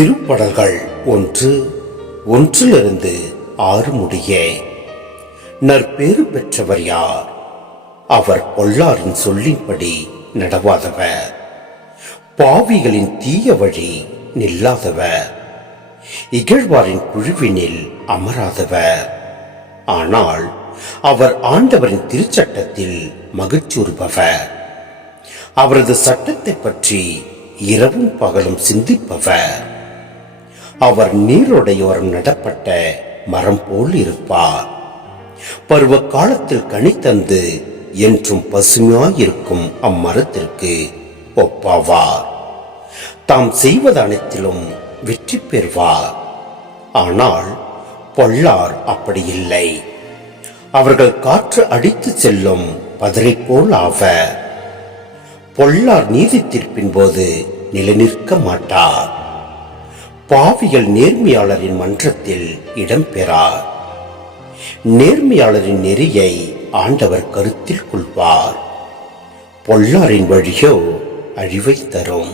திருப்படல்கள் 1:1-6 முடிய. நற்பேறு பெற்றவர் யார்? அவர் பொல்லாரின் சொல்லின்படி நடவாதவர், பாவிகளின் தீய வழி நில்லாதவர், இகழ்வாரின் குழுவினில் அமராதவர். ஆனால் அவர் ஆண்டவரின் திருச்சட்டத்தில் மகிழ்ச்சியுறுபவர். அவரது சட்டத்தை பற்றி இரவும் பகலும் சிந்திப்பவர். அவர் நீரோடையோரம் நடப்பட்ட மரம் போல் இருப்பார். பருவ காலத்தில் கனி தந்து என்றும் பசுமையாயிருக்கும் அம்மரத்திற்கு ஒப்பாவார். தாம் செய்வது அனைத்திலும் வெற்றி பெறுவார். ஆனால் பொல்லார் அப்படி இல்லை. அவர்கள் காற்று அடித்து செல்லும் பதரை போல் ஆவர். பொல்லார் நீதி தீர்ப்பின் போது நிலைநிற்க மாட்டார். பாவிகள் நேர்மையாளரின் மன்றத்தில் இடம்பெறார். நேர்மையாளரின் நெறியை ஆண்டவர் கருத்தில் கொள்வார். பொல்லாரின் வழியோ அழிவை தரும்.